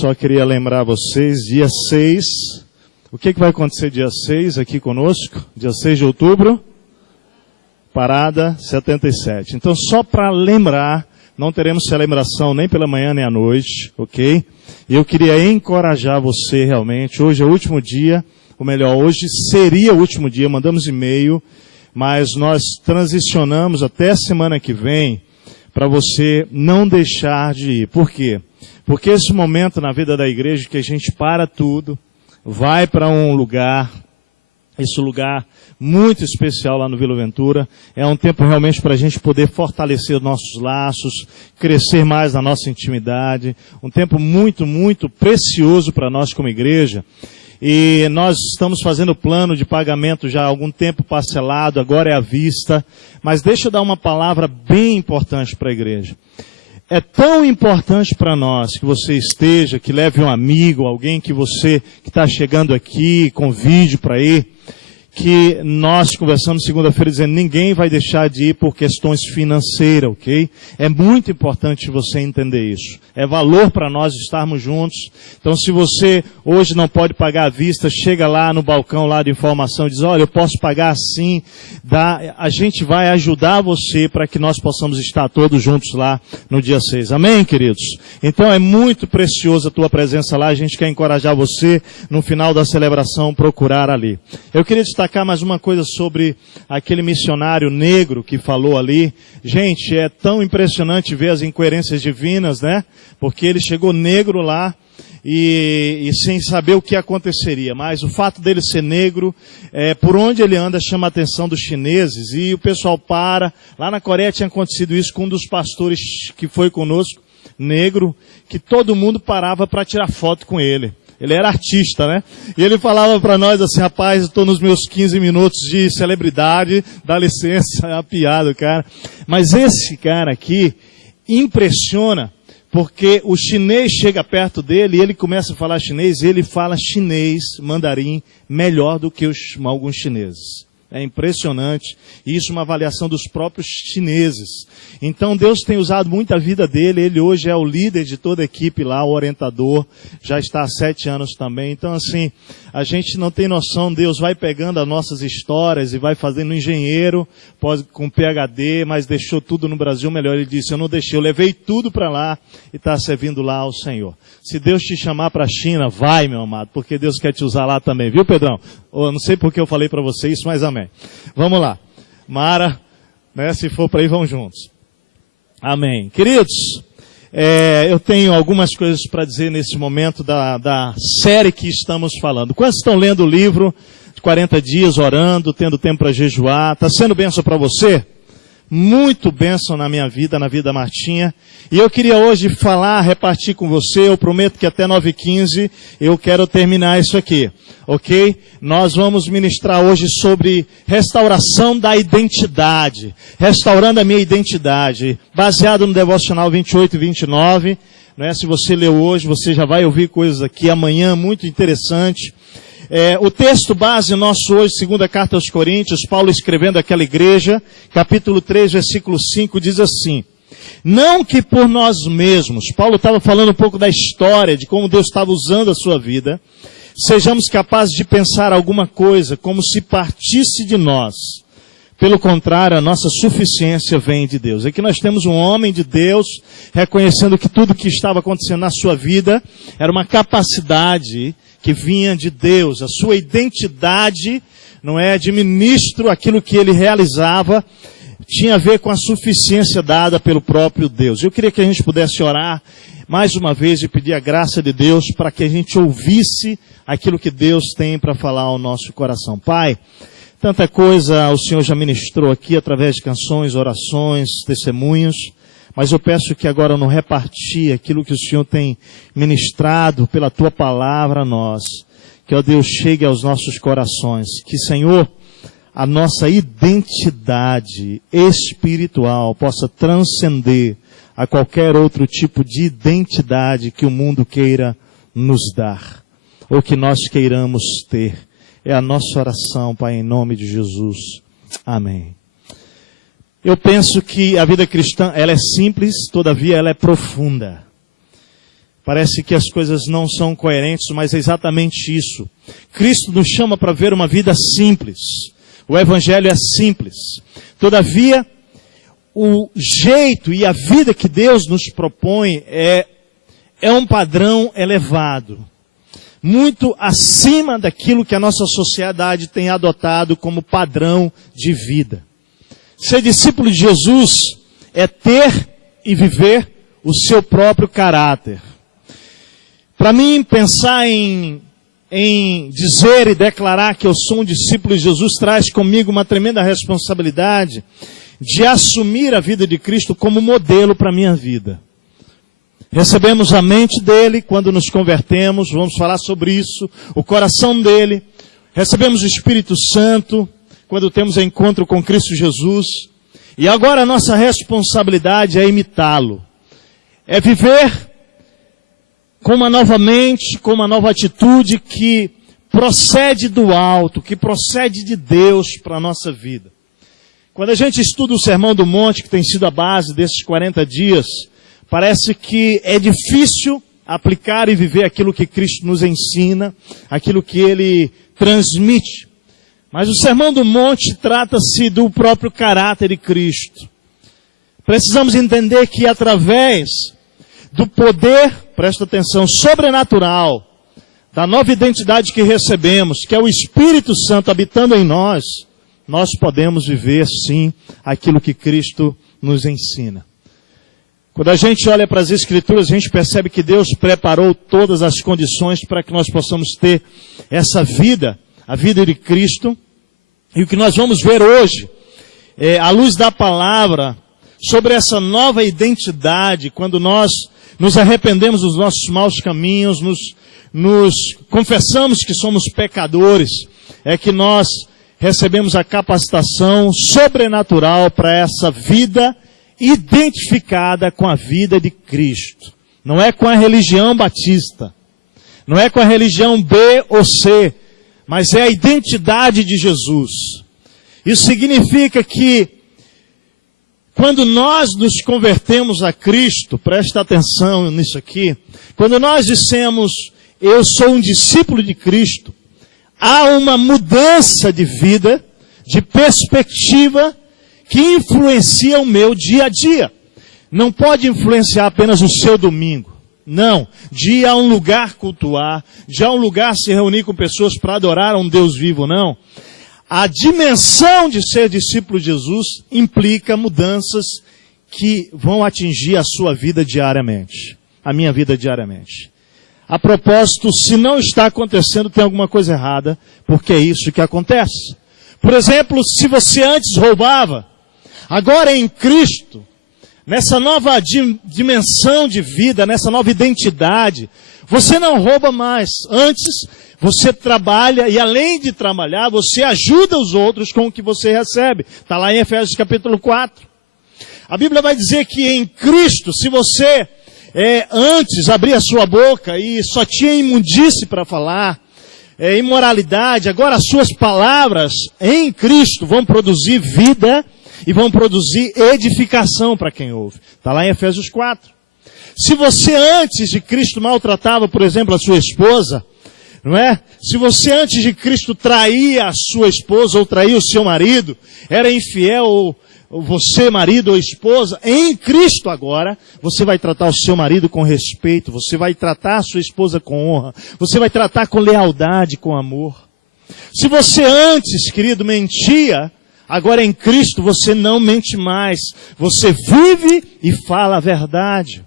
Só queria lembrar vocês, dia 6, o que vai acontecer dia 6 aqui conosco? Dia 6 de outubro, parada 77. Então, só para lembrar, não teremos celebração nem pela manhã nem à noite, ok? E eu queria encorajar você realmente, hoje é o último dia, ou melhor, hoje seria o último dia, mandamos e-mail, mas nós transicionamos até a semana que vem, para você não deixar de ir. Por quê? Porque esse momento na vida da igreja que a gente para tudo, vai para um lugar, esse lugar muito especial lá no Vila Ventura, é um tempo realmente para a gente poder fortalecer os nossos laços, crescer mais na nossa intimidade, um tempo muito, muito precioso para nós como igreja. E nós estamos fazendo plano de pagamento já há algum tempo parcelado, agora é à vista. Mas deixa eu dar uma palavra bem importante para a igreja. É tão importante para nós que você esteja, que leve um amigo, alguém que está chegando aqui, convide para ir, que nós conversamos segunda-feira dizendo ninguém vai deixar de ir por questões financeiras, ok? É muito importante você entender isso. É valor para nós estarmos juntos. Então, se você hoje não pode pagar à vista, chega lá no balcão lá de informação e diz, olha, eu posso pagar assim, a gente vai ajudar você para que nós possamos estar todos juntos lá no dia 6. Amém, queridos? Então, é muito preciosa a tua presença lá. A gente quer encorajar você, no final da celebração, procurar ali. Eu queria destacar mais uma coisa sobre aquele missionário negro que falou ali. Gente, é tão impressionante ver as incoerências divinas, né? Porque ele chegou negro lá e sem saber o que aconteceria. Mas o fato dele ser negro, por onde ele anda, chama a atenção dos chineses. E o pessoal para. Lá na Coreia tinha acontecido isso com um dos pastores que foi conosco, negro, que todo mundo parava para tirar foto com ele. Ele era artista, né? E ele falava para nós assim, rapaz, eu estou nos meus 15 minutos de celebridade, dá licença, é uma piada, cara. Mas esse cara aqui impressiona, porque o chinês chega perto dele e ele começa a falar chinês, e ele fala chinês, mandarim, melhor do que alguns chineses. É impressionante. Isso é uma avaliação dos próprios chineses. Então Deus tem usado muito a vida dele. Ele hoje é o líder de toda a equipe lá, o orientador. Já está há 7 anos também. Então assim, a gente não tem noção. Deus vai pegando as nossas histórias e vai fazendo engenheiro, com PhD, mas deixou tudo no Brasil melhor. Ele disse, eu não deixei, eu levei tudo para lá e está servindo lá ao Senhor. Se Deus te chamar para a China, vai, meu amado, porque Deus quer te usar lá também. Viu, Pedrão? Eu não sei porque eu falei para você isso, mas amém. Vamos lá. Mara, né, se for para ir, vão juntos. Amém. Queridos, eu tenho algumas coisas para dizer nesse momento da série que estamos falando. Quantos estão lendo o livro de 40 dias, orando, tendo tempo para jejuar? Está sendo bênção para você? Muito bênção na minha vida, na vida da Martinha. E eu queria hoje repartir com você, eu prometo que até 9h15 eu quero terminar isso aqui, ok? Nós vamos ministrar hoje sobre restauração da identidade, restaurando a minha identidade, baseado no devocional 28 e 29, né? Se você leu hoje, você já vai ouvir coisas aqui amanhã, muito interessante. O texto base nosso hoje, segunda carta aos Coríntios, Paulo escrevendo àquela igreja, capítulo 3, versículo 5, diz assim, não que por nós mesmos, Paulo estava falando um pouco da história, de como Deus estava usando a sua vida, sejamos capazes de pensar alguma coisa como se partisse de nós. Pelo contrário, a nossa suficiência vem de Deus. Aqui nós temos um homem de Deus, reconhecendo que tudo que estava acontecendo na sua vida era uma capacidade que vinha de Deus. A sua identidade, não é, de ministro, aquilo que ele realizava, tinha a ver com a suficiência dada pelo próprio Deus. Eu queria que a gente pudesse orar mais uma vez e pedir a graça de Deus para que a gente ouvisse aquilo que Deus tem para falar ao nosso coração. Pai, tanta coisa o Senhor já ministrou aqui através de canções, orações, testemunhos. Mas eu peço que agora no repartir aquilo que o Senhor tem ministrado pela Tua palavra a nós, que, ó Deus, chegue aos nossos corações, que, Senhor, a nossa identidade espiritual possa transcender a qualquer outro tipo de identidade que o mundo queira nos dar, ou que nós queiramos ter. É a nossa oração, Pai, em nome de Jesus. Amém. Eu penso que a vida cristã, ela é simples, todavia ela é profunda. Parece que as coisas não são coerentes, mas é exatamente isso. Cristo nos chama para ver uma vida simples. O Evangelho é simples. Todavia, o jeito e a vida que Deus nos propõe é um padrão elevado. Muito acima daquilo que a nossa sociedade tem adotado como padrão de vida. Ser discípulo de Jesus é ter e viver o seu próprio caráter. Para mim, pensar em dizer e declarar que eu sou um discípulo de Jesus traz comigo uma tremenda responsabilidade de assumir a vida de Cristo como modelo para a minha vida. Recebemos a mente dele quando nos convertemos, vamos falar sobre isso, o coração dele. Recebemos o Espírito Santo quando temos encontro com Cristo Jesus. E agora a nossa responsabilidade é imitá-lo. É viver com uma nova mente, com uma nova atitude que procede do alto, que procede de Deus para a nossa vida. Quando a gente estuda o Sermão do Monte, que tem sido a base desses 40 dias, parece que é difícil aplicar e viver aquilo que Cristo nos ensina, aquilo que Ele transmite. Mas o Sermão do Monte trata-se do próprio caráter de Cristo. Precisamos entender que através do poder, presta atenção, sobrenatural, da nova identidade que recebemos, que é o Espírito Santo habitando em nós, nós podemos viver sim aquilo que Cristo nos ensina. Quando a gente olha para as Escrituras, a gente percebe que Deus preparou todas as condições para que nós possamos ter essa vida, a vida de Cristo. E o que nós vamos ver hoje, à luz da palavra, sobre essa nova identidade, quando nós nos arrependemos dos nossos maus caminhos, nos confessamos que somos pecadores, é que nós recebemos a capacitação sobrenatural para essa vida identificada com a vida de Cristo. Não é com a religião batista, não é com a religião B ou C, mas é a identidade de Jesus. Isso significa que quando nós nos convertemos a Cristo, presta atenção nisso aqui, quando nós dissemos, eu sou um discípulo de Cristo, há uma mudança de vida, de perspectiva, que influencia o meu dia a dia. Não pode influenciar apenas o seu domingo. Não. De ir a um lugar cultuar, de ir a um lugar se reunir com pessoas para adorar a um Deus vivo, não. A dimensão de ser discípulo de Jesus implica mudanças que vão atingir a sua vida diariamente. A minha vida diariamente. A propósito, se não está acontecendo, tem alguma coisa errada, porque é isso que acontece. Por exemplo, se você antes roubava, agora em Cristo, nessa nova dimensão de vida, nessa nova identidade, você não rouba mais. Antes, você trabalha e além de trabalhar, você ajuda os outros com o que você recebe. Está lá em Efésios capítulo 4. A Bíblia vai dizer que em Cristo, se você antes abria a sua boca e só tinha imundície para falar, imoralidade, agora as suas palavras em Cristo vão produzir vida e vão produzir edificação para quem ouve. Está lá em Efésios 4. Se você antes de Cristo maltratava, por exemplo, a sua esposa, não é? Se você antes de Cristo traía a sua esposa ou traía o seu marido, era infiel ou você, marido ou esposa, em Cristo agora, você vai tratar o seu marido com respeito, você vai tratar a sua esposa com honra, você vai tratar com lealdade, com amor. Se você antes, querido, mentia, agora em Cristo você não mente mais, você vive e fala a verdade.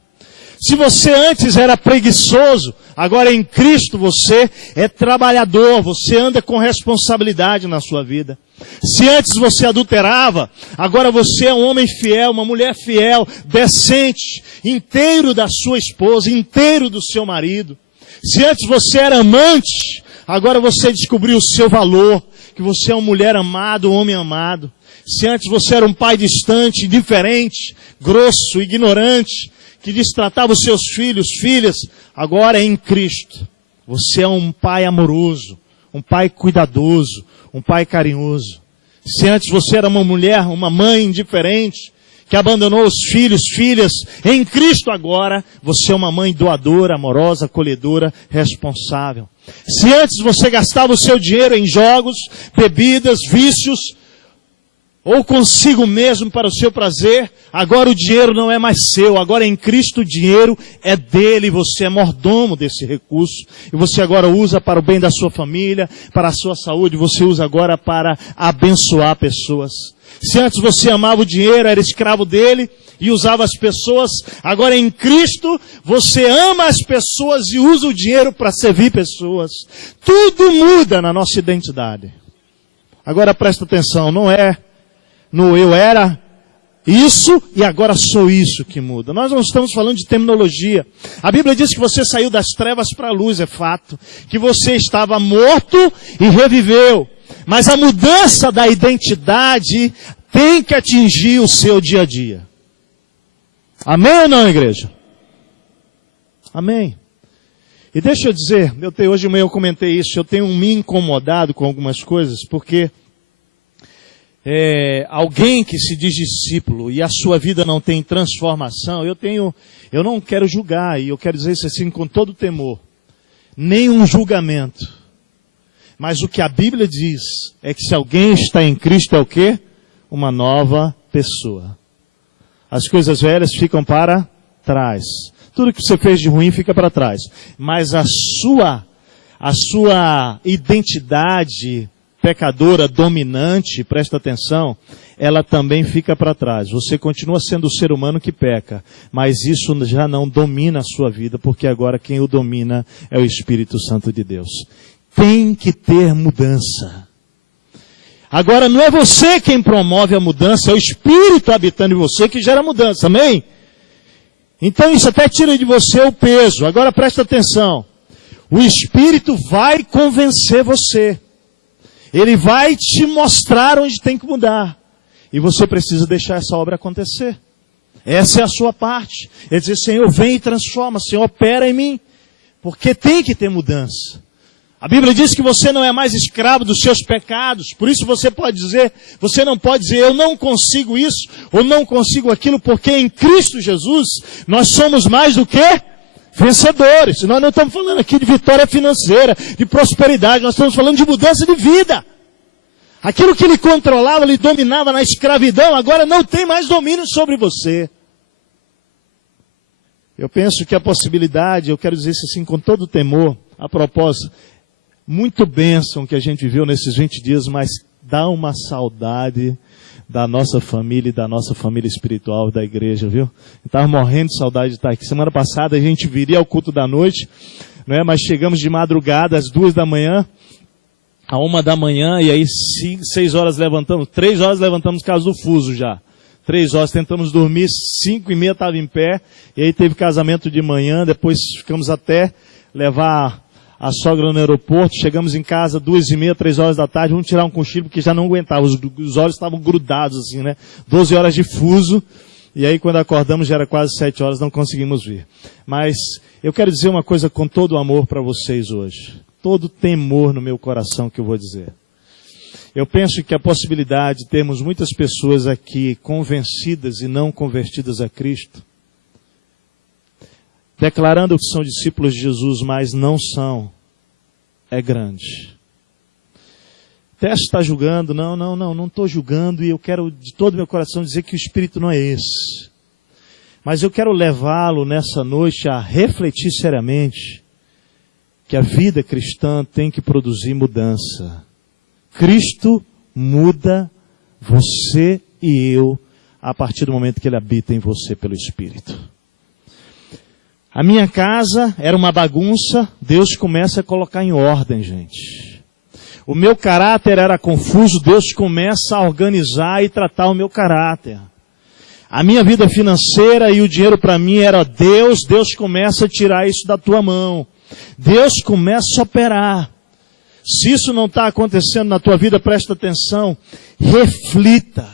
Se você antes era preguiçoso, agora em Cristo você é trabalhador, você anda com responsabilidade na sua vida. Se antes você adulterava, agora você é um homem fiel, uma mulher fiel, decente, inteiro da sua esposa, inteiro do seu marido. Se antes você era amante, agora você descobriu o seu valor, que você é uma mulher amada, um homem amado. Se antes você era um pai distante, indiferente, grosso, ignorante, que destratava os seus filhos, filhas, agora é em Cristo. Você é um pai amoroso, um pai cuidadoso, um pai carinhoso. Se antes você era uma mulher, uma mãe indiferente, que abandonou os filhos, filhas, em Cristo agora, você é uma mãe doadora, amorosa, acolhedora, responsável. Se antes você gastava o seu dinheiro em jogos, bebidas, vícios, ou consigo mesmo para o seu prazer, agora o dinheiro não é mais seu, agora em Cristo o dinheiro é dele, você é mordomo desse recurso, e você agora usa para o bem da sua família, para a sua saúde, você usa agora para abençoar pessoas. Se antes você amava o dinheiro, era escravo dele e usava as pessoas, agora em Cristo você ama as pessoas e usa o dinheiro para servir pessoas. Tudo muda na nossa identidade. Agora presta atenção, não é no eu era isso e agora sou isso que muda. Nós não estamos falando de terminologia. A Bíblia diz que você saiu das trevas para a luz, é fato. Que você estava morto e reviveu. Mas a mudança da identidade tem que atingir o seu dia a dia. Amém ou não, igreja? Amém. E deixa eu dizer, hoje de manhã eu comentei isso, eu tenho me incomodado com algumas coisas, porque alguém que se diz discípulo e a sua vida não tem transformação, eu não quero julgar, e eu quero dizer isso assim com todo temor, nenhum julgamento. Mas o que a Bíblia diz é que se alguém está em Cristo é o quê? Uma nova pessoa. As coisas velhas ficam para trás. Tudo que você fez de ruim fica para trás. Mas a sua identidade pecadora, dominante, presta atenção, ela também fica para trás. Você continua sendo o ser humano que peca, mas isso já não domina a sua vida, porque agora quem o domina é o Espírito Santo de Deus. Tem que ter mudança. Agora não é você quem promove a mudança, é o Espírito habitando em você que gera mudança, amém? Então isso até tira de você o peso. Agora presta atenção. O Espírito vai convencer você. Ele vai te mostrar onde tem que mudar. E você precisa deixar essa obra acontecer. Essa é a sua parte. É dizer, Senhor, vem e transforma. Senhor, opera em mim. Porque tem que ter mudança. A Bíblia diz que você não é mais escravo dos seus pecados. Por isso você não pode dizer, eu não consigo isso, ou não consigo aquilo, porque em Cristo Jesus nós somos mais do que vencedores. Nós não estamos falando aqui de vitória financeira, de prosperidade, nós estamos falando de mudança de vida. Aquilo que lhe controlava, lhe dominava na escravidão, agora não tem mais domínio sobre você. Eu penso que a possibilidade, eu quero dizer isso assim com todo temor, a propósito, muito bênção que a gente viveu nesses 20 dias, mas dá uma saudade da nossa família e da nossa família espiritual da igreja, viu? Estava morrendo de saudade de estar aqui. Semana passada a gente viria ao culto da noite, não é? Mas chegamos de madrugada às 2 da manhã, à 1 da manhã, e aí 6 horas levantamos, 3 horas levantamos por causa do fuso já. 3 horas tentamos dormir, 5:30 estava em pé, e aí teve casamento de manhã, depois ficamos até levar a sogra no aeroporto, chegamos em casa 2:30, 3 horas da tarde, vamos tirar um cochilo porque já não aguentava, os olhos estavam grudados assim, né? 12 horas de fuso, e aí quando acordamos já era quase 7 horas, não conseguimos vir. Mas eu quero dizer uma coisa com todo amor para vocês hoje, todo temor no meu coração que eu vou dizer. Eu penso que a possibilidade de termos muitas pessoas aqui convencidas e não convertidas a Cristo, declarando que são discípulos de Jesus, mas não são, é grande. Teste está julgando, não estou julgando, e eu quero de todo o meu coração dizer que o Espírito não é esse. Mas eu quero levá-lo nessa noite a refletir seriamente que a vida cristã tem que produzir mudança. Cristo muda você e eu a partir do momento que Ele habita em você pelo Espírito. A minha casa era uma bagunça, Deus começa a colocar em ordem, gente. O meu caráter era confuso, Deus começa a organizar e tratar o meu caráter. A minha vida financeira e o dinheiro para mim era Deus começa a tirar isso da tua mão. Deus começa a operar. Se isso não está acontecendo na tua vida, presta atenção, reflita.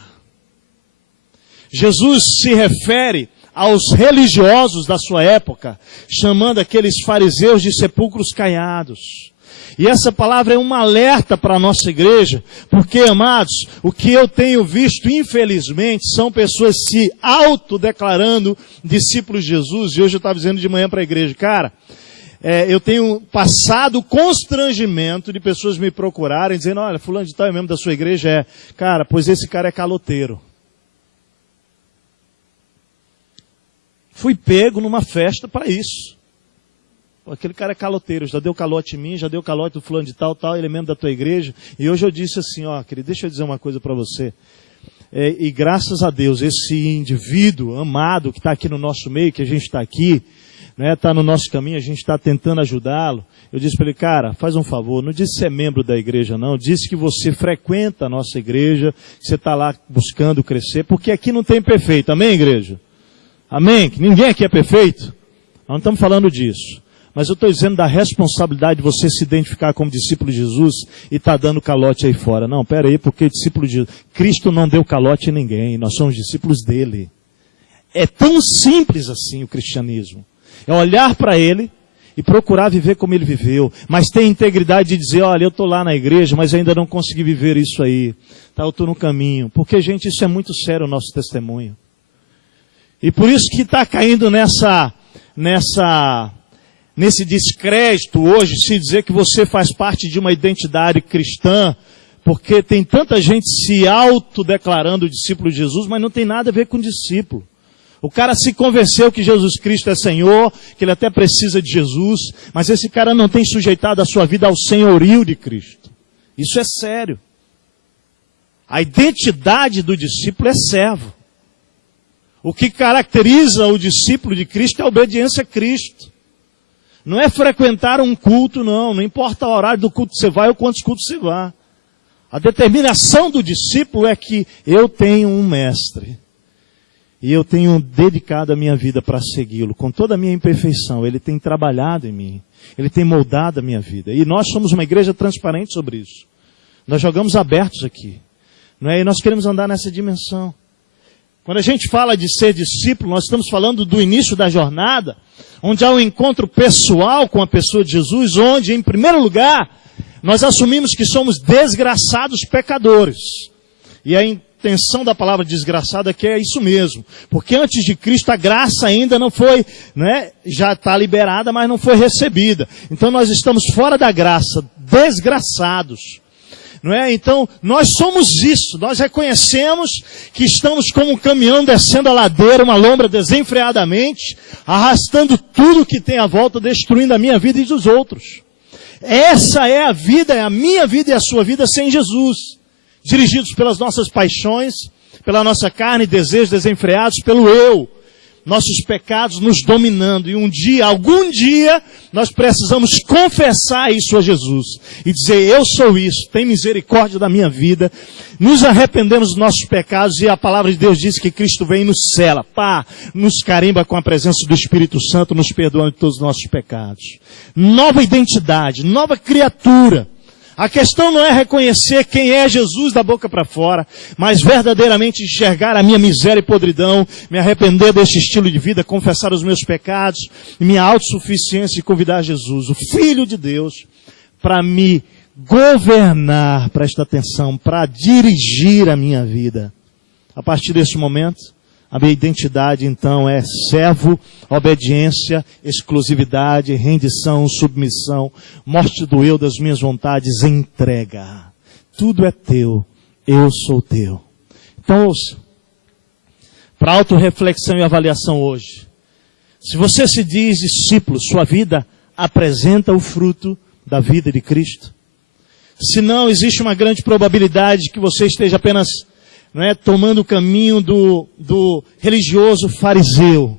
Jesus se refere aos religiosos da sua época, chamando aqueles fariseus de sepulcros caiados. E essa palavra é um alerta para a nossa igreja, porque, amados, o que eu tenho visto, infelizmente, são pessoas se autodeclarando discípulos de Jesus. E hoje eu estava dizendo de manhã para a igreja, cara, eu tenho passado constrangimento de pessoas me procurarem, dizendo, olha, fulano de tal é membro da sua igreja? Cara, pois esse cara é caloteiro. Fui pego numa festa para isso. Aquele cara é caloteiro, já deu calote em mim, já deu calote do fulano de tal, ele é membro da tua igreja. E hoje eu disse assim, querido, deixa eu dizer uma coisa para você. E graças a Deus, esse indivíduo amado que está aqui no nosso meio, que a gente está aqui, está no nosso caminho, a gente está tentando ajudá-lo. Eu disse para ele, cara, faz um favor, não disse que você é membro da igreja não, disse que você frequenta a nossa igreja, que você está lá buscando crescer, porque aqui não tem perfeito, amém, igreja? Amém? Que ninguém aqui é perfeito? Nós não estamos falando disso. Mas eu estou dizendo da responsabilidade de você se identificar como discípulo de Jesus e estar dando calote aí fora. Não, pera aí, porque discípulo de Jesus, Cristo não deu calote em ninguém, nós somos discípulos dele. É tão simples assim o cristianismo. É olhar para ele e procurar viver como ele viveu. Mas ter integridade de dizer, olha, eu estou lá na igreja, mas ainda não consegui viver isso aí. Tá, eu estou no caminho. Porque, gente, isso é muito sério o nosso testemunho. E por isso que está caindo nesse descrédito hoje, se dizer que você faz parte de uma identidade cristã, porque tem tanta gente se autodeclarando discípulo de Jesus, mas não tem nada a ver com discípulo. O cara se convenceu que Jesus Cristo é Senhor, que ele até precisa de Jesus, mas esse cara não tem sujeitado a sua vida ao senhorio de Cristo. Isso é sério. A identidade do discípulo é servo. O que caracteriza o discípulo de Cristo é a obediência a Cristo. Não é frequentar um culto, não importa o horário do culto que você vai ou quantos cultos você vai. A determinação do discípulo é que eu tenho um mestre. E eu tenho dedicado a minha vida para segui-lo, com toda a minha imperfeição. Ele tem trabalhado em mim. Ele tem moldado a minha vida. E nós somos uma igreja transparente sobre isso. Nós jogamos abertos aqui. Não é? E nós queremos andar nessa dimensão. Quando a gente fala de ser discípulo, nós estamos falando do início da jornada, onde há um encontro pessoal com a pessoa de Jesus, onde, em primeiro lugar, nós assumimos que somos desgraçados pecadores. E a intenção da palavra desgraçado aqui é isso mesmo. Porque antes de Cristo a graça ainda não foi, já está liberada, mas não foi recebida. Então nós estamos fora da graça, desgraçados. Então, nós somos isso, nós reconhecemos que estamos como um caminhão descendo a ladeira, uma lombra desenfreadamente, arrastando tudo que tem à volta, destruindo a minha vida e dos outros. Essa é a vida, é a minha vida e a sua vida sem Jesus. Dirigidos pelas nossas paixões, pela nossa carne e desejos desenfreados, pelo eu. Nossos pecados nos dominando. E algum dia, nós precisamos confessar isso a Jesus. E dizer, eu sou isso, tem misericórdia da minha vida. Nos arrependemos dos nossos pecados e a palavra de Deus diz que Cristo vem e nos sela. Nos carimba com a presença do Espírito Santo, nos perdoando de todos os nossos pecados. Nova identidade, nova criatura. A questão não é reconhecer quem é Jesus da boca para fora, mas verdadeiramente enxergar a minha miséria e podridão, me arrepender desse estilo de vida, confessar os meus pecados, minha autossuficiência e convidar Jesus, o Filho de Deus, para me governar, presta atenção, para dirigir a minha vida. A partir desse momento, a minha identidade então é servo, obediência, exclusividade, rendição, submissão, morte do eu, das minhas vontades, entrega. Tudo é teu, eu sou teu. Então ouça, para autorreflexão e avaliação hoje. Se você se diz discípulo, sua vida apresenta o fruto da vida de Cristo. Se não, existe uma grande probabilidade que você esteja apenas tomando o caminho do religioso fariseu.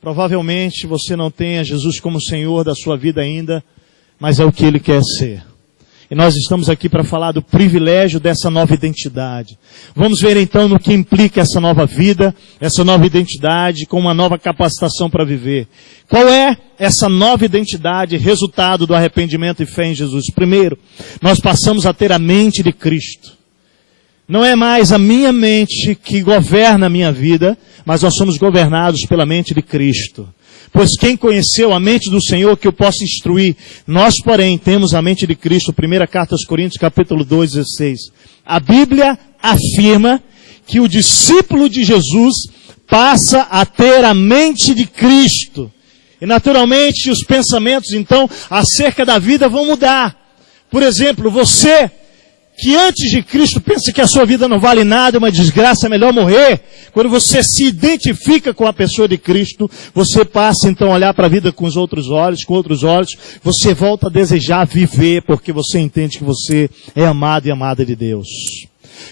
Provavelmente você não tenha Jesus como Senhor da sua vida ainda, mas é o que Ele quer ser. E nós estamos aqui para falar do privilégio dessa nova identidade. Vamos ver então no que implica essa nova vida, essa nova identidade, com uma nova capacitação para viver. Qual é essa nova identidade, resultado do arrependimento e fé em Jesus? Primeiro, nós passamos a ter a mente de Cristo. Não é mais a minha mente que governa a minha vida, mas nós somos governados pela mente de Cristo. Pois quem conheceu a mente do Senhor que eu possa instruir? Nós, porém, temos a mente de Cristo. 1 Carta aos Coríntios, capítulo 2, 16. A Bíblia afirma que o discípulo de Jesus passa a ter a mente de Cristo. E naturalmente os pensamentos, então, acerca da vida vão mudar. Por exemplo, você que antes de Cristo pensa que a sua vida não vale nada, é uma desgraça, é melhor morrer. Quando você se identifica com a pessoa de Cristo, você passa então a olhar para a vida com os outros olhos, com outros olhos. Você volta a desejar viver, porque você entende que você é amado e amada de Deus.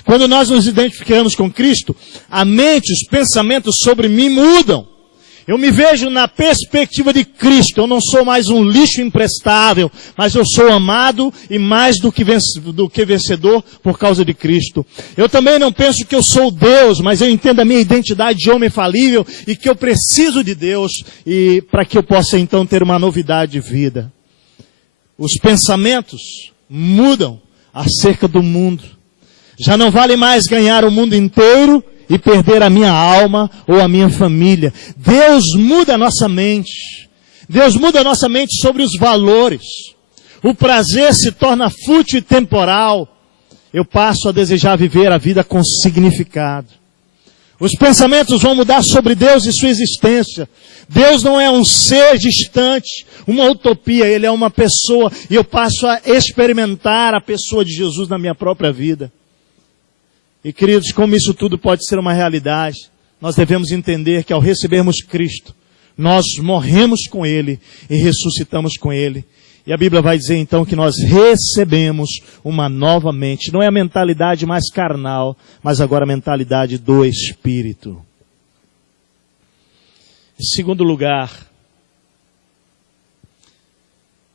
Quando nós nos identificamos com Cristo, a mente, os pensamentos sobre mim mudam. Eu me vejo na perspectiva de Cristo. Eu não sou mais um lixo imprestável, mas eu sou amado e mais do que vencedor por causa de Cristo. Eu também não penso que eu sou Deus, mas eu entendo a minha identidade de homem falível e que eu preciso de Deus e para que eu possa então ter uma novidade de vida. Os pensamentos mudam acerca do mundo. Já não vale mais ganhar o mundo inteiro e perder a minha alma ou a minha família. Deus muda a nossa mente. Deus muda a nossa mente sobre os valores. O prazer se torna fútil e temporal. Eu passo a desejar viver a vida com significado. Os pensamentos vão mudar sobre Deus e sua existência. Deus não é um ser distante, uma utopia. Ele é uma pessoa e eu passo a experimentar a pessoa de Jesus na minha própria vida. E queridos, como isso tudo pode ser uma realidade, nós devemos entender que ao recebermos Cristo, nós morremos com Ele e ressuscitamos com Ele. E a Bíblia vai dizer então que nós recebemos uma nova mente. Não é a mentalidade mais carnal, mas agora a mentalidade do Espírito. Em segundo lugar,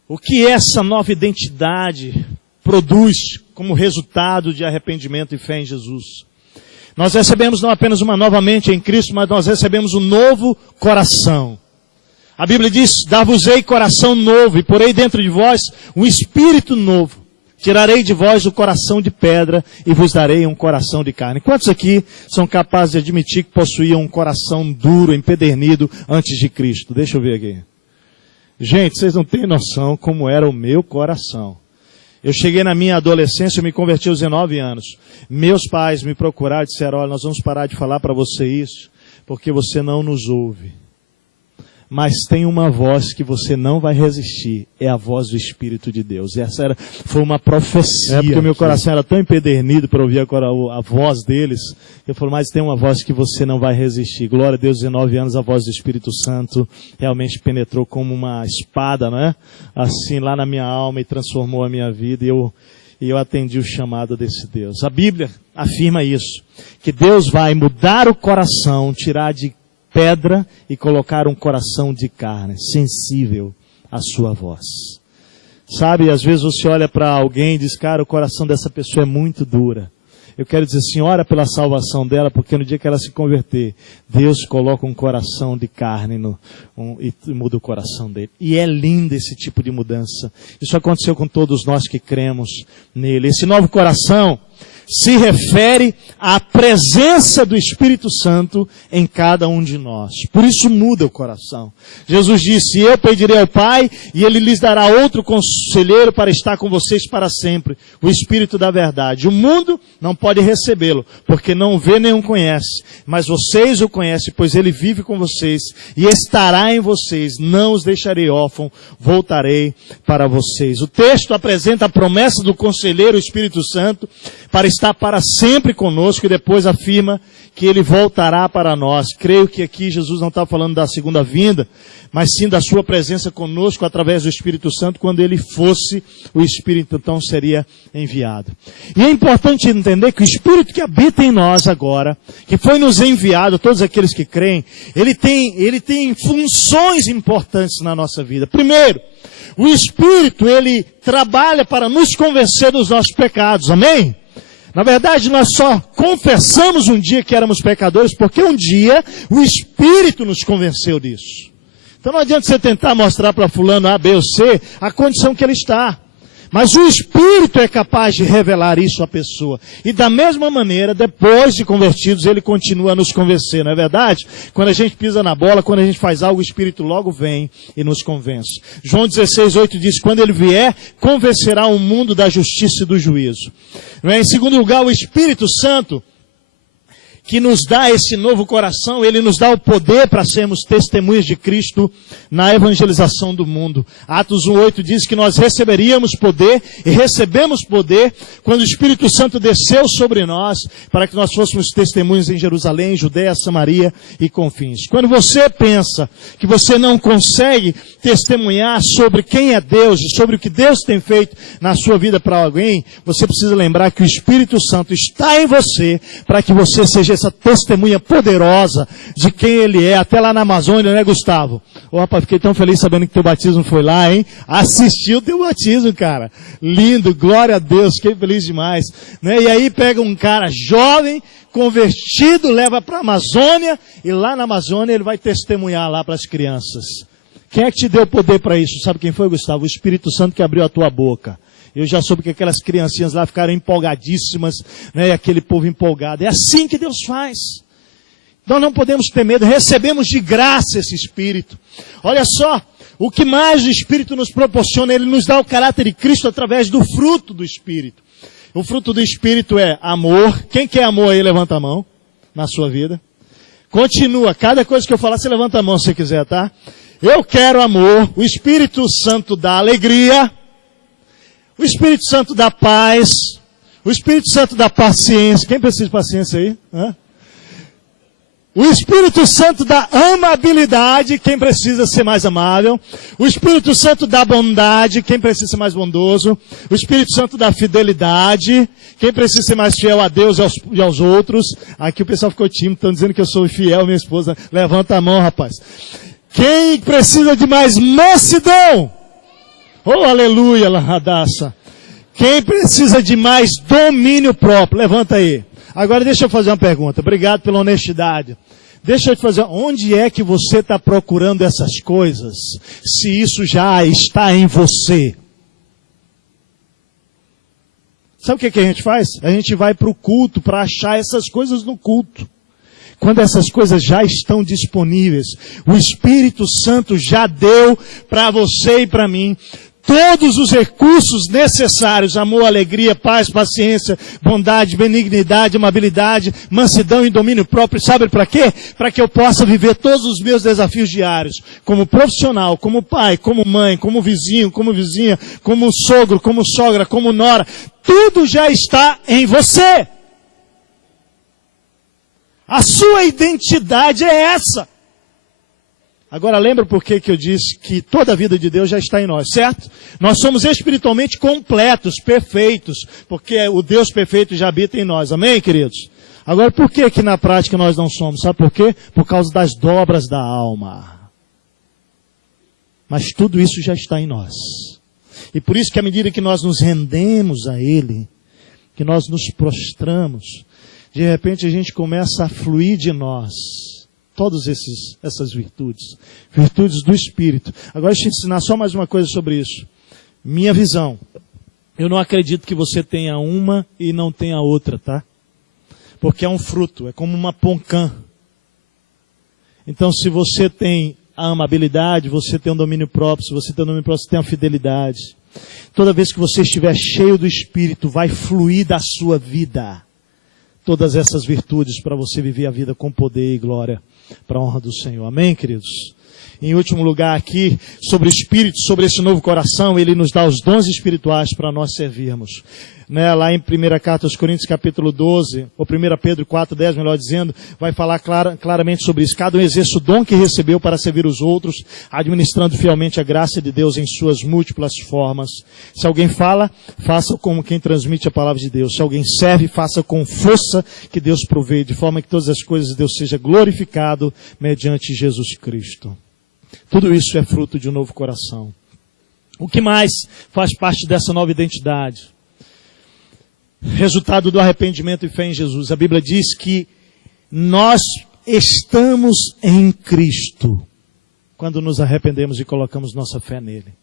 o que essa nova identidade produz como resultado de arrependimento e fé em Jesus? Nós recebemos não apenas uma nova mente em Cristo, mas nós recebemos um novo coração. A Bíblia diz, dar-vos-ei coração novo, e porei dentro de vós um espírito novo. Tirarei de vós o coração de pedra, e vos darei um coração de carne. Quantos aqui são capazes de admitir que possuíam um coração duro, empedernido, antes de Cristo? Deixa eu ver aqui. Gente, vocês não têm noção como era o meu coração. Eu cheguei na minha adolescência, eu me converti aos 19 anos. Meus pais me procuraram e disseram, olha, nós vamos parar de falar para você isso, porque você não nos ouve. Mas tem uma voz que você não vai resistir, é a voz do Espírito de Deus. E essa foi uma profecia. Porque o meu coração era tão empedernido para ouvir a voz deles. Eu falei, mas tem uma voz que você não vai resistir. Glória a Deus, 19 anos, a voz do Espírito Santo realmente penetrou como uma espada, não é? Assim, lá na minha alma e transformou a minha vida e eu atendi o chamado desse Deus. A Bíblia afirma isso, que Deus vai mudar o coração, tirar de pedra e colocar um coração de carne, sensível à sua voz. Sabe, às vezes você olha para alguém e diz, cara, o coração dessa pessoa é muito dura. Eu quero dizer assim, ora pela salvação dela, porque no dia que ela se converter, Deus coloca um coração de carne e muda o coração dele. E é lindo esse tipo de mudança. Isso aconteceu com todos nós que cremos nele. Esse novo coração se refere à presença do Espírito Santo em cada um de nós. Por isso muda o coração. Jesus disse, eu pedirei ao Pai e Ele lhes dará outro conselheiro para estar com vocês para sempre, o Espírito da verdade. O mundo não pode recebê-lo, porque não o vê nem o conhece. Mas vocês o conhecem, pois Ele vive com vocês e estará em vocês. Não os deixarei órfãos, voltarei para vocês. O texto apresenta a promessa do conselheiro, o Espírito Santo, para estar para sempre conosco e depois afirma que Ele voltará para nós. Creio que aqui Jesus não está falando da segunda vinda, mas sim da sua presença conosco através do Espírito Santo. Quando Ele fosse, o Espírito então seria enviado. E é importante entender que o Espírito que habita em nós agora, que foi nos enviado, todos aqueles que creem, ele tem funções importantes na nossa vida. Primeiro, o Espírito, ele trabalha para nos convencer dos nossos pecados, amém? Na verdade, nós só confessamos um dia que éramos pecadores, porque um dia o Espírito nos convenceu disso. Então não adianta você tentar mostrar para fulano A, B ou C a condição que ele está. Mas o Espírito é capaz de revelar isso à pessoa. E da mesma maneira, depois de convertidos, ele continua a nos convencer, não é verdade? Quando a gente pisa na bola, quando a gente faz algo, o Espírito logo vem e nos convence. João 16:8 diz, quando ele vier, convencerá o mundo da justiça e do juízo. Em segundo lugar, o Espírito Santo, que nos dá esse novo coração, ele nos dá o poder para sermos testemunhas de Cristo na evangelização do mundo. Atos 1:8 diz que nós receberíamos poder e recebemos poder quando o Espírito Santo desceu sobre nós para que nós fôssemos testemunhas em Jerusalém, Judeia, Samaria e confins. Quando você pensa que você não consegue testemunhar sobre quem é Deus e sobre o que Deus tem feito na sua vida para alguém, você precisa lembrar que o Espírito Santo está em você para que você seja essa testemunha poderosa de quem ele é, até lá na Amazônia, né, Gustavo? Ô, rapaz, fiquei tão feliz sabendo que teu batismo foi lá, hein? Assisti o teu batismo, cara. Lindo, glória a Deus, fiquei feliz demais. Né? E aí pega um cara jovem, convertido, leva para a Amazônia, e lá na Amazônia ele vai testemunhar lá para as crianças. Quem é que te deu poder para isso? Sabe quem foi, Gustavo? O Espírito Santo que abriu a tua boca. Eu já soube que aquelas criancinhas lá ficaram empolgadíssimas, né? E aquele povo empolgado. É assim que Deus faz. Nós não podemos ter medo, recebemos de graça esse Espírito. Olha só, o que mais o Espírito nos proporciona, ele nos dá o caráter de Cristo através do fruto do Espírito. O fruto do Espírito é amor. Quem quer amor aí, levanta a mão na sua vida. Continua, cada coisa que eu falar, você levanta a mão se você quiser, tá? Eu quero amor, o Espírito Santo dá alegria. O Espírito Santo dá paz. O Espírito Santo dá paciência. Quem precisa de paciência aí? Hã? O Espírito Santo dá amabilidade. Quem precisa ser mais amável? O Espírito Santo dá bondade. Quem precisa ser mais bondoso? O Espírito Santo dá fidelidade. Quem precisa ser mais fiel a Deus e aos outros? Aqui o pessoal ficou tímido. Estão dizendo que eu sou fiel, minha esposa. Levanta a mão, rapaz. Quem precisa de mais mansidão? Oh, aleluia, Radassa. Quem precisa de mais domínio próprio? Levanta aí. Agora deixa eu fazer uma pergunta. Obrigado pela honestidade. Deixa eu te fazer, onde é que você está procurando essas coisas? Se isso já está em você. Sabe o que a gente faz? A gente vai para o culto para achar essas coisas no culto. Quando essas coisas já estão disponíveis, o Espírito Santo já deu para você e para mim todos os recursos necessários, amor, alegria, paz, paciência, bondade, benignidade, amabilidade, mansidão e domínio próprio. Sabe para quê? Para que eu possa viver todos os meus desafios diários, como profissional, como pai, como mãe, como vizinho, como vizinha, como sogro, como sogra, como nora. Tudo já está em você. A sua identidade é essa. Agora lembra por que eu disse que toda a vida de Deus já está em nós, certo? Nós somos espiritualmente completos, perfeitos, porque o Deus perfeito já habita em nós, amém, queridos? Agora por que na prática nós não somos? Sabe por quê? Por causa das dobras da alma. Mas tudo isso já está em nós. E por isso que à medida que nós nos rendemos a Ele, que nós nos prostramos, de repente a gente começa a fluir de nós todas essas virtudes do Espírito. Agora deixa eu te ensinar só mais uma coisa sobre isso. Minha visão. Eu não acredito que você tenha uma e não tenha outra, tá? Porque é um fruto, é como uma poncã. Então se você tem a amabilidade, você tem um domínio próprio, se você tem um domínio próprio, você tem a fidelidade. Toda vez que você estiver cheio do Espírito, vai fluir da sua vida todas essas virtudes para você viver a vida com poder e glória para a honra do Senhor. Amém, queridos? Em último lugar aqui, sobre o Espírito, sobre esse novo coração, Ele nos dá os dons espirituais para nós servirmos. Né, lá em 1 Carta aos Coríntios, capítulo 12, ou 1 Pedro 4:10, melhor dizendo, vai falar claramente sobre isso. Cada um exerce o dom que recebeu para servir os outros, administrando fielmente a graça de Deus em suas múltiplas formas. Se alguém fala, faça como quem transmite a palavra de Deus. Se alguém serve, faça com força que Deus provê, de forma que todas as coisas de Deus seja glorificado mediante Jesus Cristo. Tudo isso é fruto de um novo coração. O que mais faz parte dessa nova identidade? Resultado do arrependimento e fé em Jesus. A Bíblia diz que nós estamos em Cristo. quando nos arrependemos e colocamos nossa fé nele.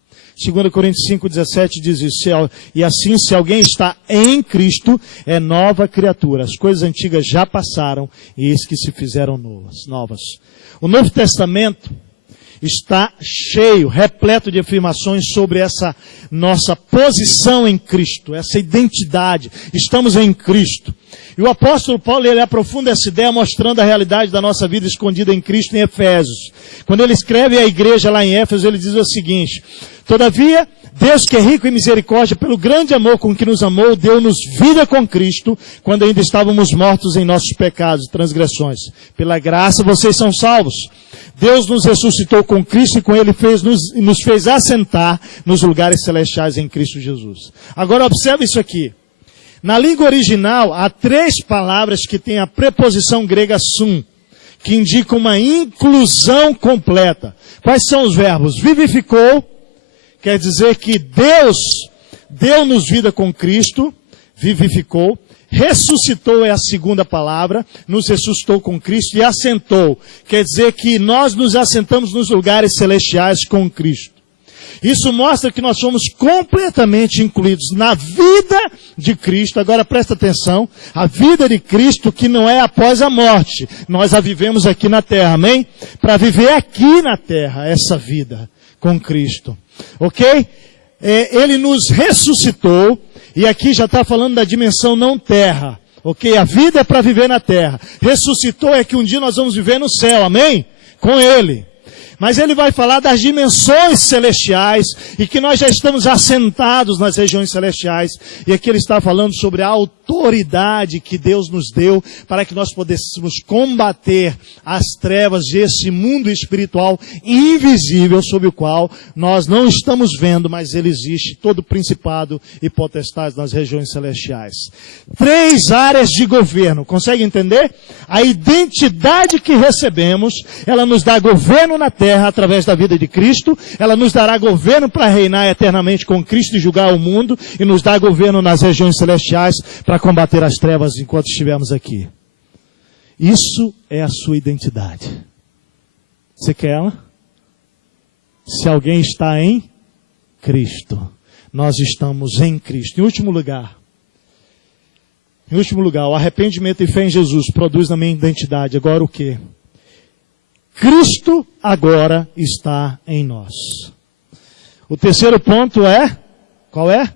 2 Coríntios 5,17 diz isso, e assim se alguém está em Cristo, é nova criatura. As coisas antigas já passaram e eis que se fizeram novas. O Novo Testamento está cheio, repleto de afirmações sobre essa nossa posição em Cristo, essa identidade. Estamos em Cristo. E o apóstolo Paulo, ele aprofunda essa ideia mostrando a realidade da nossa vida escondida em Cristo em Efésios. Quando ele escreve à igreja lá em Éfeso, ele diz o seguinte: todavia, Deus que é rico em misericórdia, pelo grande amor com que nos amou, deu-nos vida com Cristo, quando ainda estávamos mortos em nossos pecados e transgressões. Pela graça vocês são salvos. Deus nos ressuscitou com Cristo e com Ele nos fez assentar nos lugares celestiais em Cristo Jesus. Agora observe isso aqui. Na língua original, há 3 palavras que têm a preposição grega sum, que indicam uma inclusão completa. Quais são os verbos? Vivificou, quer dizer que Deus deu-nos vida com Cristo, vivificou. Ressuscitou é a segunda palavra, nos ressuscitou com Cristo, e assentou, quer dizer que nós nos assentamos nos lugares celestiais com Cristo. Isso mostra que nós somos completamente incluídos na vida de Cristo. Agora presta atenção, a vida de Cristo que não é após a morte, nós a vivemos aqui na terra, amém? Para viver aqui na terra, essa vida com Cristo, ok? Ele nos ressuscitou. E aqui já está falando da dimensão não terra, ok? A vida é para viver na terra. Ressuscitou é que um dia nós vamos viver no céu, amém? Com Ele. Mas ele vai falar das dimensões celestiais e que nós já estamos assentados nas regiões celestiais. E aqui ele está falando sobre a autoridade que Deus nos deu para que nós pudéssemos combater as trevas desse mundo espiritual invisível sobre o qual nós não estamos vendo, mas ele existe, todo principado e potestade nas regiões celestiais. 3 áreas de governo, consegue entender? A identidade que recebemos, ela nos dá governo na terra através da vida de Cristo, ela nos dará governo para reinar eternamente com Cristo e julgar o mundo, e nos dá governo nas regiões celestiais para combater as trevas enquanto estivermos aqui. Isso é a sua identidade. Você quer ela? Se alguém está em Cristo, nós estamos em Cristo. Em último lugar, o arrependimento e fé em Jesus produz na minha identidade. Agora o quê? Cristo agora está em nós. O terceiro ponto é, qual é?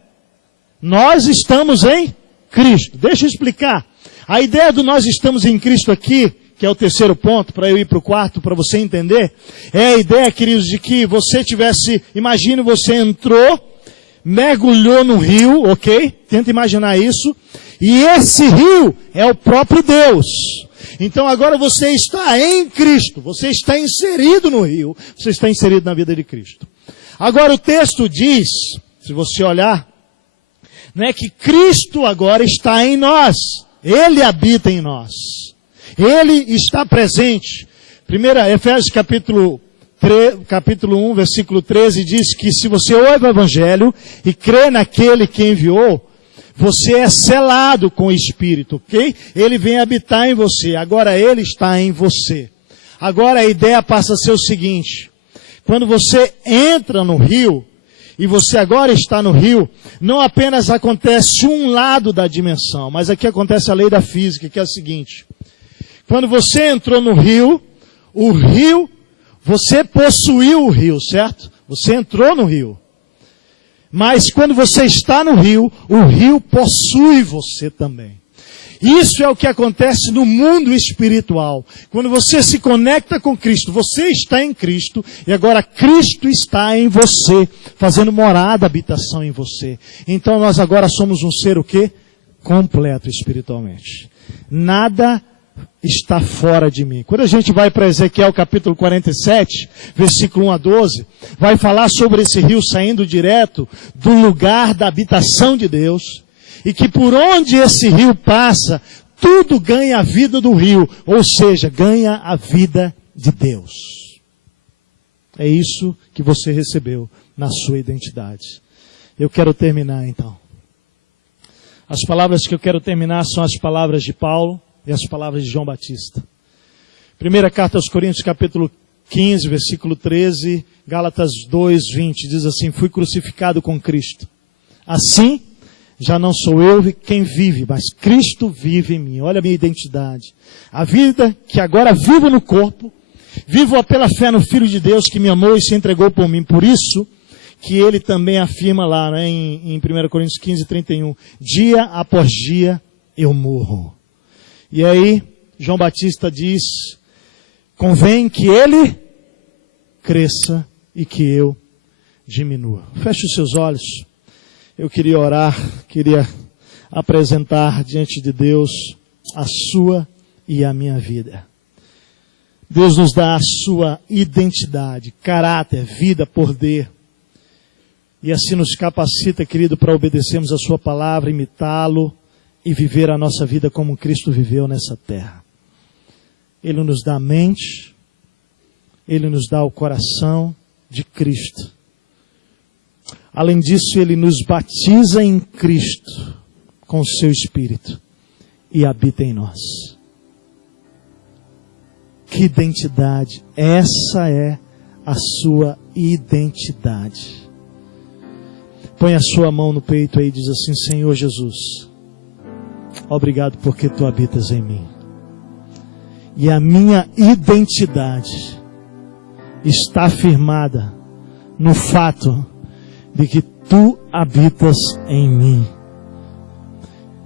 Nós estamos em Cristo. Deixa eu explicar. A ideia do nós estamos em Cristo aqui, que é o terceiro ponto, para eu ir para o quarto, para você entender, é a ideia, queridos, de que você tivesse, imagine você entrou, mergulhou no rio, ok? Tenta imaginar isso. E esse rio é o próprio Deus. Então agora você está em Cristo, você está inserido no rio, você está inserido na vida de Cristo. Agora o texto diz, se você olhar, não é que Cristo agora está em nós, Ele habita em nós, Ele está presente. 1 Efésios capítulo 1, versículo 13 diz que se você ouve o Evangelho e crê naquele que enviou, você é selado com o Espírito, ok? Ele vem habitar em você. Agora Ele está em você. Agora a ideia passa a ser o seguinte. Quando você entra no rio, e você agora está no rio, não apenas acontece um lado da dimensão, mas aqui acontece a lei da física, que é a seguinte. Quando você entrou no rio, você possuiu o rio, certo? Você entrou no rio. Mas quando você está no rio, o rio possui você também. Isso é o que acontece no mundo espiritual. Quando você se conecta com Cristo, você está em Cristo, e agora Cristo está em você, fazendo morada, habitação em você. Então nós agora somos um ser o quê? Completo espiritualmente. Nada está fora de mim. Quando a gente vai para Ezequiel capítulo 47, versículo 1 a 12, vai falar sobre esse rio saindo direto do lugar da habitação de Deus, e que por onde esse rio passa, tudo ganha a vida do rio, ou seja, ganha a vida de Deus. É isso que você recebeu na sua identidade. Eu quero terminar então. As palavras que eu quero terminar são as palavras de Paulo e as palavras de João Batista. Primeira carta aos Coríntios, capítulo 15, versículo 13, Gálatas 2, 20, diz assim: fui crucificado com Cristo. Assim, já não sou eu quem vive, mas Cristo vive em mim. Olha a minha identidade. A vida que agora vivo no corpo, vivo pela fé no Filho de Deus que me amou e se entregou por mim. Por isso que ele também afirma lá, né, em 1 Coríntios 15, 31, dia após dia eu morro. E aí, João Batista diz: convém que ele cresça e que eu diminua. Feche os seus olhos. Eu queria orar, queria apresentar diante de Deus a sua e a minha vida. Deus nos dá a sua identidade, caráter, vida, poder. E assim nos capacita, querido, para obedecermos a sua palavra, imitá-lo e viver a nossa vida como Cristo viveu nessa terra. Ele nos dá a mente, Ele nos dá o coração de Cristo. Além disso, Ele nos batiza em Cristo com o seu Espírito e habita em nós. Que identidade! Essa é a sua identidade. Põe a sua mão no peito aí e diz assim: Senhor Jesus, obrigado porque Tu habitas em mim. E a minha identidade está firmada no fato de que Tu habitas em mim.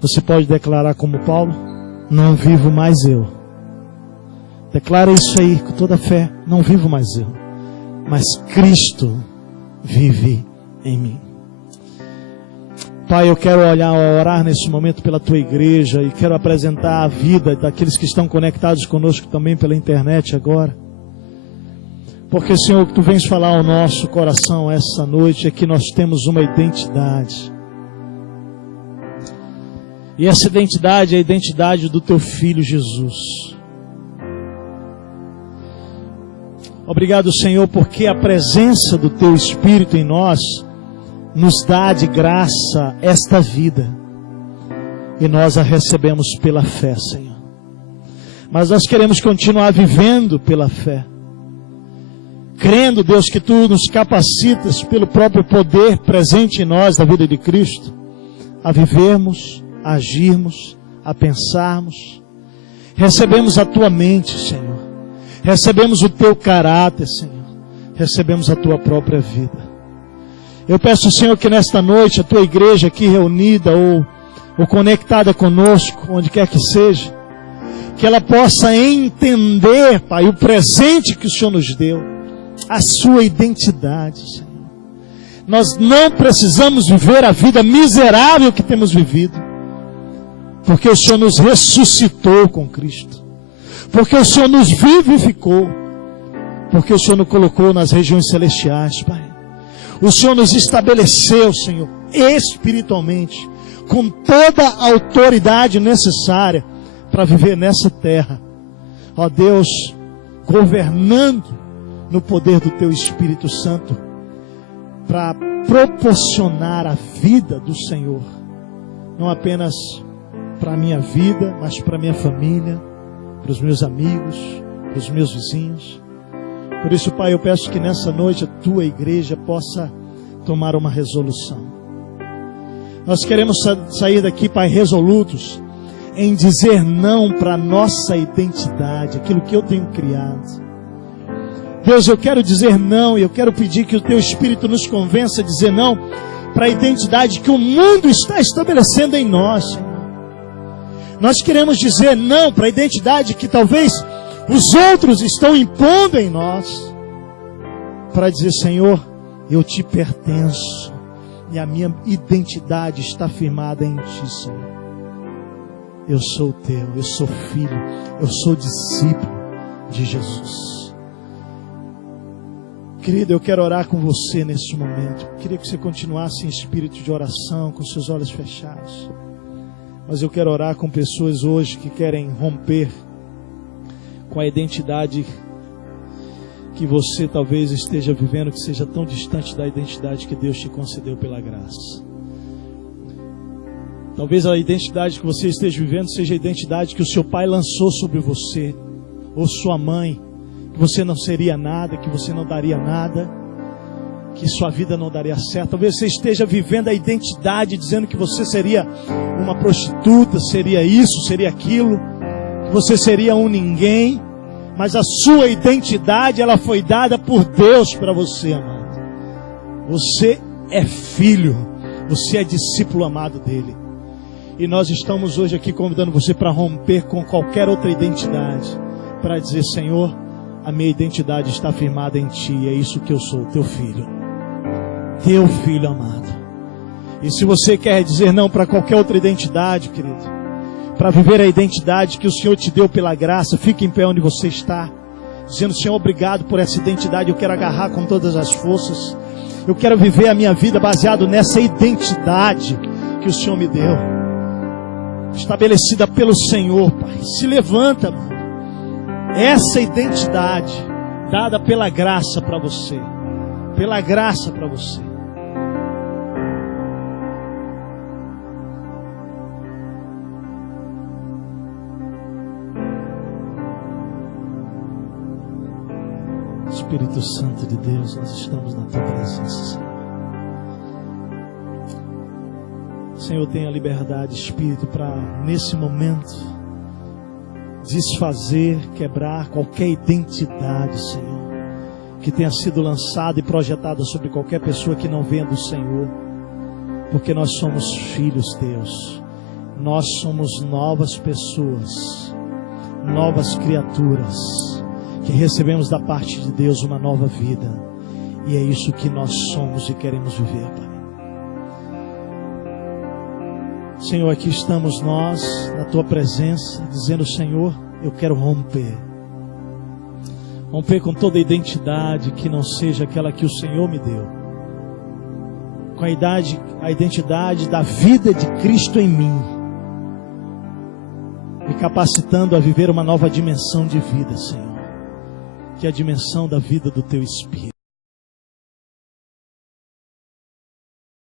Você pode declarar como Paulo: não vivo mais eu. Declara isso aí com toda a fé: não vivo mais eu, mas Cristo vive em mim. Pai, eu quero orar nesse momento pela Tua igreja e quero apresentar a vida daqueles que estão conectados conosco também pela internet agora. Porque, Senhor, o que Tu vens falar ao nosso coração essa noite é que nós temos uma identidade. E essa identidade é a identidade do Teu Filho Jesus. Obrigado, Senhor, porque a presença do Teu Espírito em nós nos dá de graça esta vida. E nós a recebemos pela fé, Senhor. Mas nós queremos continuar vivendo pela fé. Crendo, Deus, que Tu nos capacitas pelo próprio poder presente em nós da vida de Cristo, a vivermos, a agirmos, a pensarmos. Recebemos a Tua mente, Senhor. Recebemos o Teu caráter, Senhor. Recebemos a Tua própria vida. Eu peço, Senhor, que nesta noite a Tua igreja aqui reunida ou conectada conosco, onde quer que seja, que ela possa entender, Pai, o presente que o Senhor nos deu, a sua identidade, Senhor. Nós não precisamos viver a vida miserável que temos vivido, porque o Senhor nos ressuscitou com Cristo, porque o Senhor nos vivificou, porque o Senhor nos colocou nas regiões celestiais, Pai. O Senhor nos estabeleceu, Senhor, espiritualmente, com toda a autoridade necessária para viver nessa terra. Ó Deus, governando no poder do Teu Espírito Santo, para proporcionar a vida do Senhor, não apenas para a minha vida, mas para a minha família, para os meus amigos, para os meus vizinhos. Por isso, Pai, eu peço que nessa noite a Tua igreja possa tomar uma resolução. Nós queremos sair daqui, Pai, resolutos em dizer não para a nossa identidade, aquilo que eu tenho criado. Deus, eu quero dizer não, e eu quero pedir que o Teu Espírito nos convença a dizer não para a identidade que o mundo está estabelecendo em nós, Senhor. Nós queremos dizer não para a identidade que talvez os outros estão impondo em nós, para dizer: Senhor, eu Te pertenço, e a minha identidade está firmada em Ti, Senhor. Eu sou Teu, eu sou filho, eu sou discípulo de Jesus. Querido, eu quero orar com você nesse momento. Eu queria que você continuasse em espírito de oração, com seus olhos fechados. Mas eu quero orar com pessoas hoje que querem romper com a identidade que você talvez esteja vivendo, que seja tão distante da identidade que Deus te concedeu pela graça. Talvez a identidade que você esteja vivendo seja a identidade que o seu pai lançou sobre você, ou sua mãe, que você não seria nada, que você não daria nada, que sua vida não daria certo. Talvez você esteja vivendo a identidade, dizendo que você seria uma prostituta, seria isso, seria aquilo, que você seria um ninguém, mas a sua identidade, ela foi dada por Deus para você, amado. Você é filho, você é discípulo amado dele. E nós estamos hoje aqui convidando você para romper com qualquer outra identidade, para dizer: Senhor, a minha identidade está firmada em Ti, é isso que eu sou, Teu filho. Teu filho amado. E se você quer dizer não para qualquer outra identidade, querido, para viver a identidade que o Senhor te deu pela graça, fique em pé onde você está, dizendo: Senhor, obrigado por essa identidade, eu quero agarrar com todas as forças, eu quero viver a minha vida baseado nessa identidade que o Senhor me deu, estabelecida pelo Senhor, Pai. Se levanta, mano. Essa identidade dada pela graça para você, pela graça para você. Espírito Santo de Deus, nós estamos na Tua presença, Senhor. Senhor, tenha liberdade, Espírito, para nesse momento desfazer, quebrar qualquer identidade, Senhor, que tenha sido lançada e projetada sobre qualquer pessoa que não venha do Senhor, porque nós somos filhos Teus, nós somos novas pessoas, novas criaturas, que recebemos da parte de Deus uma nova vida, e é isso que nós somos e queremos viver, Pai. Senhor, aqui estamos nós, na Tua presença, dizendo: Senhor, eu quero romper com toda identidade que não seja aquela que o Senhor me deu, com a identidade da vida de Cristo em mim, me capacitando a viver uma nova dimensão de vida, Senhor, que é a dimensão da vida do Teu Espírito.